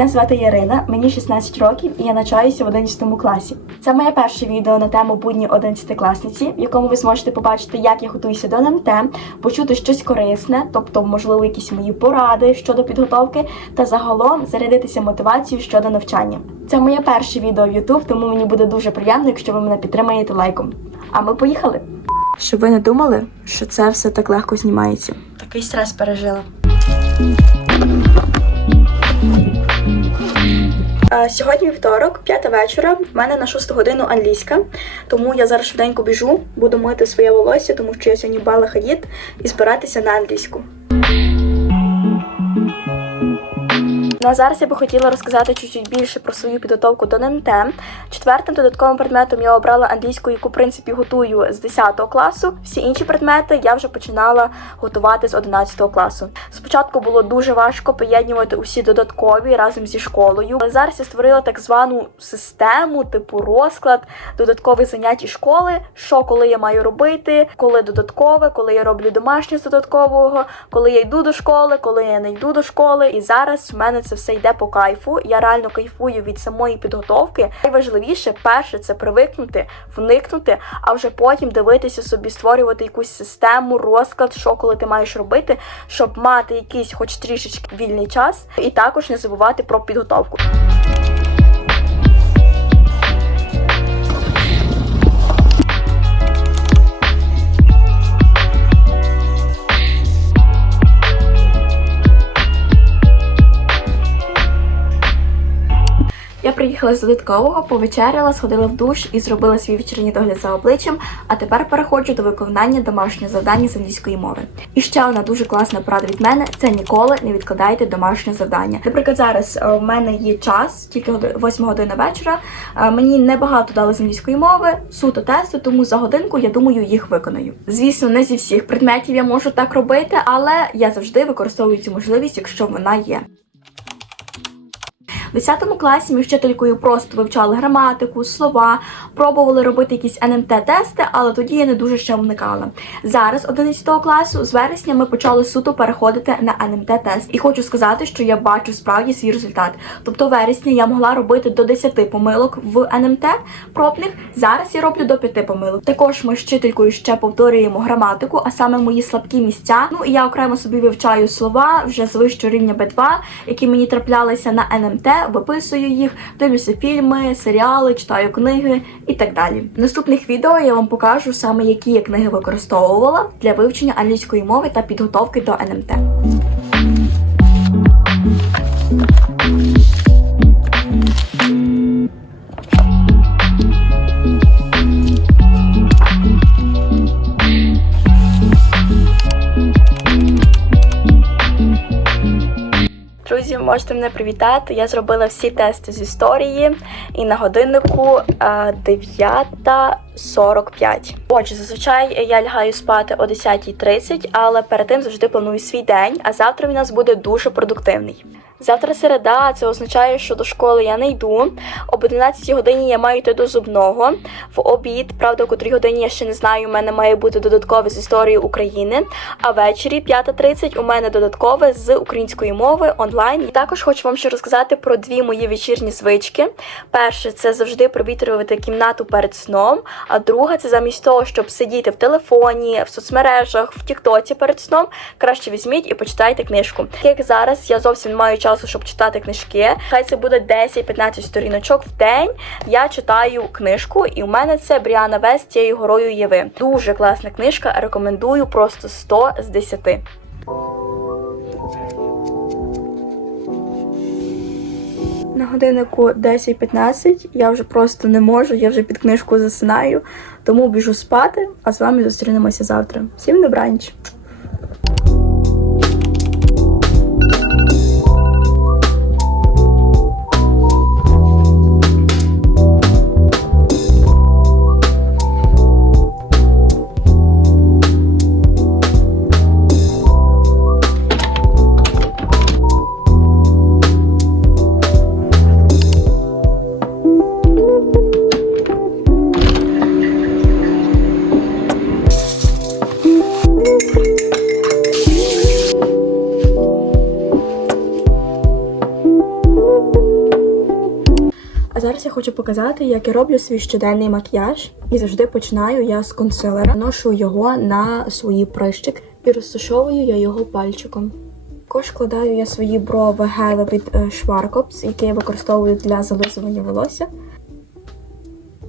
Мене звати Ярина, мені 16 років і я навчаюся в 11 класі. Це моє перше відео на тему будні 11 класниці, в якому ви зможете побачити, як я готуюся до НМТ, почути щось корисне, тобто, можливо, якісь мої поради щодо підготовки, та загалом зарядитися мотивацією щодо навчання. Це моє перше відео в YouTube, тому мені буде дуже приємно, якщо ви мене підтримаєте лайком. А ми поїхали! Щоб ви не думали, що це все так легко знімається. Такий стрес пережила. Сьогодні вівторок, п'ята вечора. В мене на шосту годину англійська, тому я зараз швиденько біжу, буду мити своє волосся, тому що я сьогодні бала хадід і збиратися на англійську. Ну а зараз я би хотіла розказати чуть-чуть більше про свою підготовку до НМТ. Четвертим додатковим предметом я обрала англійську, яку в принципі готую з 10 класу. Всі інші предмети я вже починала готувати з 11 класу. Спочатку було дуже важко поєднувати усі додаткові разом зі школою. Але зараз я створила так звану систему, типу розклад додаткових занять і школи, що коли я маю робити, коли додаткове, коли я роблю домашнє з додаткового, коли я йду до школи, коли я не йду до школи. І зараз в мене це все йде по кайфу. Я реально кайфую від самої підготовки. Найважливіше, перше, це привикнути, вникнути, а вже потім дивитися собі, створювати якусь систему, розклад, що коли ти маєш робити, щоб мати якийсь, хоч трішечки вільний час, і також не забувати про підготовку. Приїхала з додаткового, повечеряла, сходила в душ і зробила свій вечірній догляд за обличчям. А тепер переходжу до виконання домашнього завдання з англійської мови. І ще одна дуже класна порада від мене: це ніколи не відкладайте домашнє завдання. Наприклад, зараз е, в мене є час, тільки 8 година вечора. Е, Мені небагато дали з англійської мови, суто тести, тому за годинку я думаю їх виконаю. Звісно, не зі всіх предметів я можу так робити, але я завжди використовую цю можливість, якщо вона є. В 10 класі ми вчителькою просто вивчали граматику, слова, пробували робити якісь НМТ-тести, але тоді я не дуже ще вникала. Зараз, 11 класу, з вересня ми почали суто переходити на НМТ-тест. І хочу сказати, що я бачу справді свій результат. Тобто, в вересні я могла робити до 10 помилок в НМТ пробних. Зараз я роблю до 5 помилок. Також ми з вчителькою ще повторюємо граматику, а саме мої слабкі місця. Ну і я окремо собі вивчаю слова вже з вищого рівня Б2, які мені траплялися на НМТ виписую їх, дивлюся фільми, серіали, читаю книги і так далі. В наступних відео я вам покажу саме, які я книги використовувала для вивчення англійської мови та підготовки до НМТ. Можете мене привітати. Я зробила всі тести з історії, і на годиннику е, 9.45. Отже, зазвичай я лягаю спати о 10.30, але перед тим завжди планую свій день. А завтра він у нас буде дуже продуктивний. Завтра середа, це означає, що до школи я не йду. Об 11 годині я маю йти до зубного. В обід, правда, о котрій годині я ще не знаю. У мене має бути додаткове з історії України. А ввечері, 5.30, у мене додаткове з української мови онлайн. І також хочу вам ще розказати про дві мої вечірні звички. Перше, це завжди провітрювати кімнату перед сном. А друга це замість того, щоб сидіти в телефоні, в соцмережах, в Тіктоці перед сном. Краще візьміть і почитайте книжку. Як зараз я зовсім не маю часу, щоб читати книжки. Хай це буде 10-15 сторіночок в день. Я читаю книжку, і у мене це Бріана Вес тією горою Єви. Дуже класна книжка. Рекомендую просто 100 з 10. На годиннику 10.15 я вже просто не можу, я вже під книжку засинаю, тому біжу спати, а з вами зустрінемося завтра. Всім добраніч! Зараз я хочу показати, як я роблю свій щоденний макіяж. І завжди починаю я з консилера. Наношу його на свої прищик і розташовую я його пальчиком. Також вкладаю я свої брови гелем від е, Schwarzkopf, який я використовую для зализування волосся.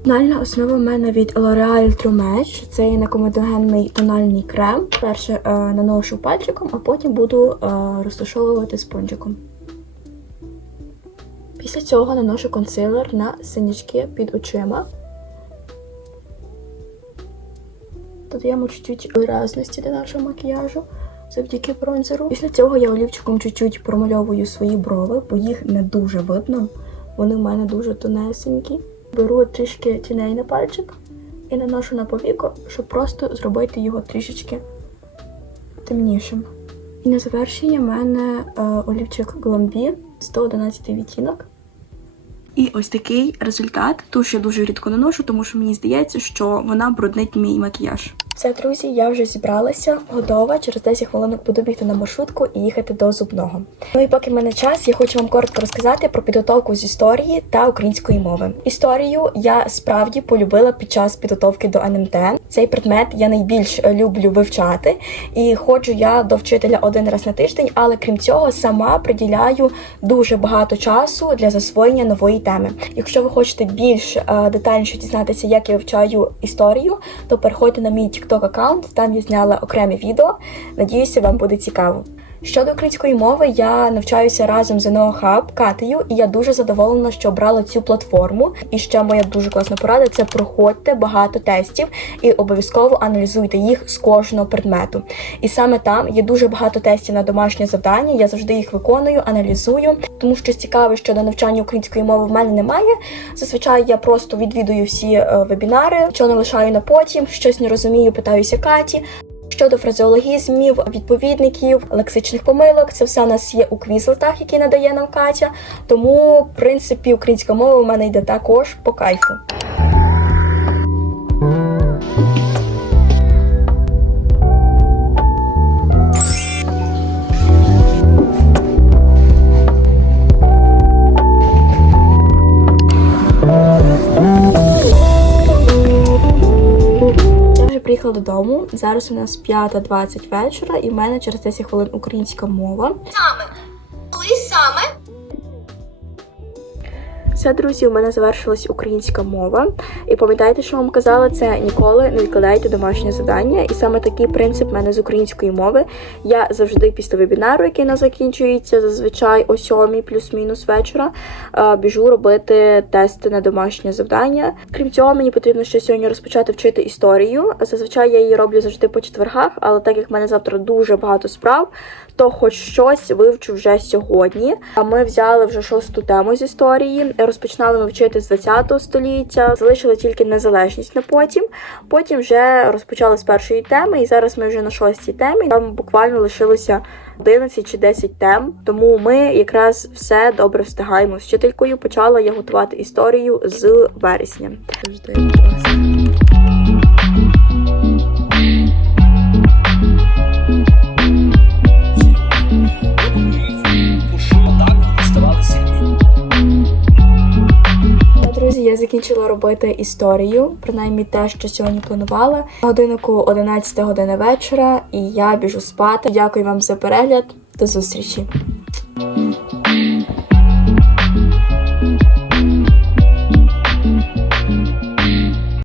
Тональна основа в мене від L'Oreal True Match. Це є некомедогенний тональний крем. Перше е, наношу пальчиком, а потім буду е, розташовувати спонжиком. Після цього наношу консилер на синячки під очима. Додаємо чуть-чуть виразності до нашого макіяжу завдяки бронзеру. Після цього я олівчиком чуть-чуть промальовую свої брови, бо їх не дуже видно. Вони в мене дуже тонесенькі. Беру трішки тіней на пальчик і наношу на повіко, щоб просто зробити його трішечки темнішим. І на завершення в мене е, олівчик Glambi 111 відтінок. І ось такий результат. Туш я дуже рідко наношу, тому що мені здається, що вона бруднить мій макіяж. Все, друзі, я вже зібралася, готова. Через 10 хвилин буду бігти на маршрутку і їхати до зубного. Ну і поки в мене час, я хочу вам коротко розказати про підготовку з історії та української мови. Історію я справді полюбила під час підготовки до НМТ. Цей предмет я найбільш люблю вивчати, і ходжу я до вчителя один раз на тиждень, але крім цього, сама приділяю дуже багато часу для засвоєння нової теми. Якщо ви хочете більш е, детальніше дізнатися, як я вивчаю історію, то переходьте на мій TikTok аккаунт, там я зняла окреме відео. Надіюся, вам буде цікаво. Щодо української мови, я навчаюся разом з НО Hub Катею, і я дуже задоволена, що обрала цю платформу. І ще моя дуже класна порада це проходьте багато тестів і обов'язково аналізуйте їх з кожного предмету. І саме там є дуже багато тестів на домашнє завдання. Я завжди їх виконую, аналізую, тому що цікаве, що до навчання української мови в мене немає. Зазвичай я просто відвідую всі е, вебінари, що не лишаю на потім, щось не розумію, питаюся Каті. Щодо фразеологізмів, відповідників, лексичних помилок, це все у нас є у квізлетах, які надає нам Катя. Тому, в принципі, українська мова у мене йде також по кайфу. Додому. Зараз у нас 5.20 вечора, і в мене через 10 хвилин українська мова. Саме. Коли саме? Все, друзі, у мене завершилась українська мова. І пам'ятайте, що вам казала, це ніколи не відкладайте домашнє завдання. І саме такий принцип в мене з української мови. Я завжди після вебінару, який на закінчується, зазвичай о сьомій плюс-мінус вечора, е, біжу робити тести на домашнє завдання. Крім цього, мені потрібно ще сьогодні розпочати вчити історію. Зазвичай я її роблю завжди по четвергах, але так як в мене завтра дуже багато справ, то хоч щось вивчу вже сьогодні. А ми взяли вже шосту тему з історії. Розпочинали ми вчити з 20 століття, залишили тільки незалежність на потім. Потім вже розпочали з першої теми, і зараз ми вже на шостій темі. Там буквально лишилося 11 чи 10 тем. Тому ми якраз все добре встигаємо з вчителькою. Почала я готувати історію з вересня. Завжди Друзі, я закінчила робити історію, принаймні те, що сьогодні планувала. Годиннику 11 година вечора, і я біжу спати. Дякую вам за перегляд. До зустрічі!